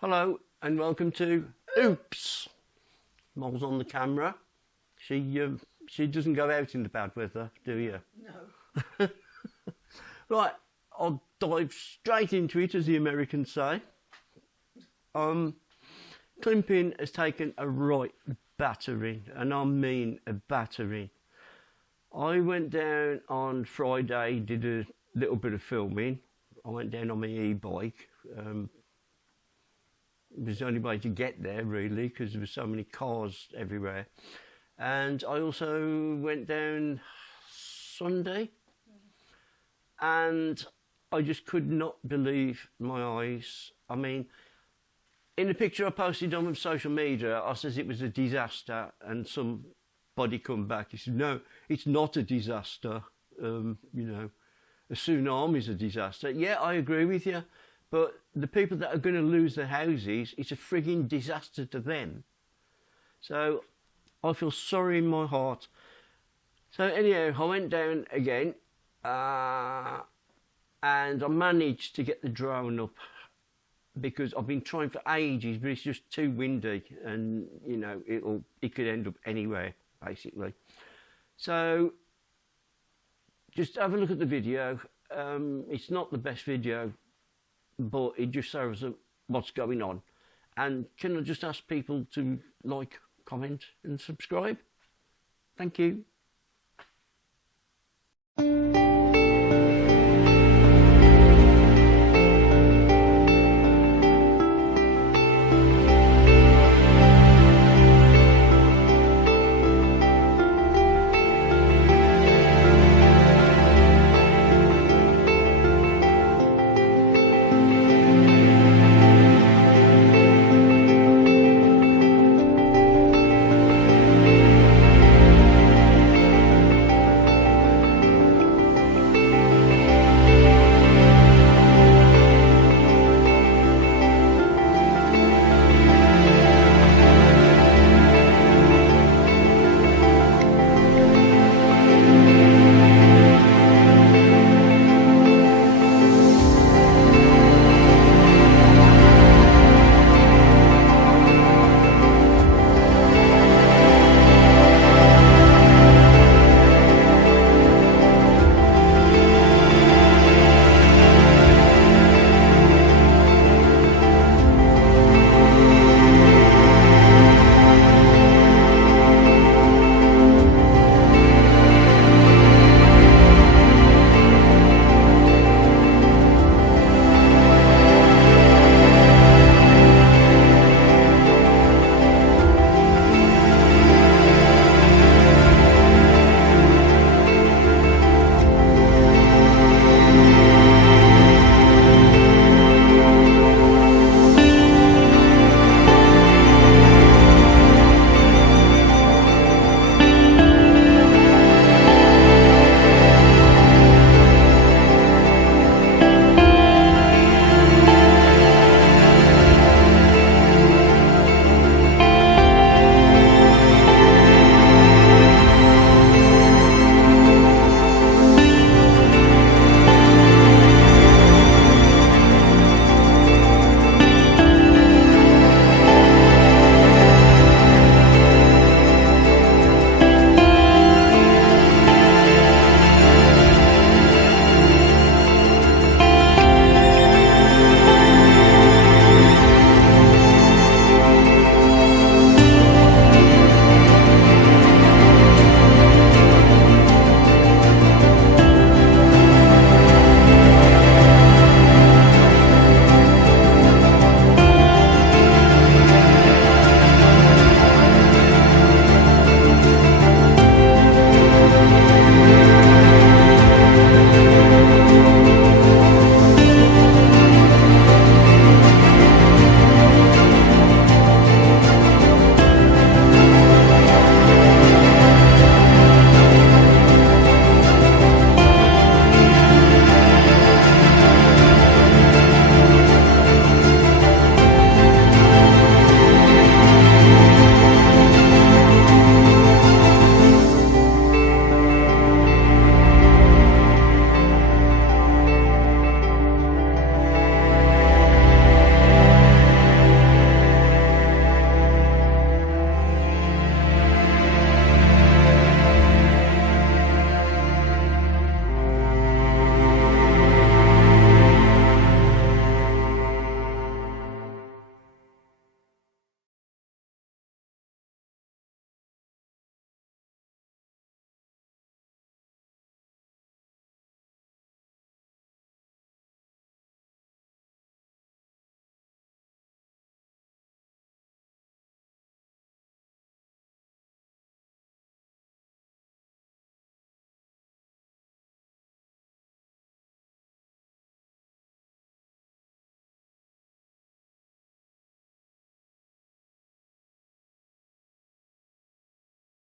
Hello and welcome to Oops. Mol's on the camera. She doesn't go out in the bad weather, do you? No. Right, I'll dive straight into it, as the Americans say. Climping has taken a right battering, and I mean a battering. I went down on Friday, did a little bit of filming. I went down on my e-bike. It was the only way to get there, really, because there were so many cars everywhere. And I also went down Sunday, and I just could not believe my eyes. I mean, in the picture I posted on social media, I says it was a disaster, and somebody come back. He said, no, it's not a disaster. You know, a tsunami's a disaster. Yeah, I agree with you. But the people that are going to lose their houses, it's a frigging disaster to them. So I feel sorry in my heart. So anyhow, I went down again, and I managed to get the drone up because I've been trying for ages, but it's just too windy, and you know it could end up anywhere basically. So just have a look at the video. It's not the best video, but it just shows what's going on. And can I just ask people to like, comment and subscribe? Thank you.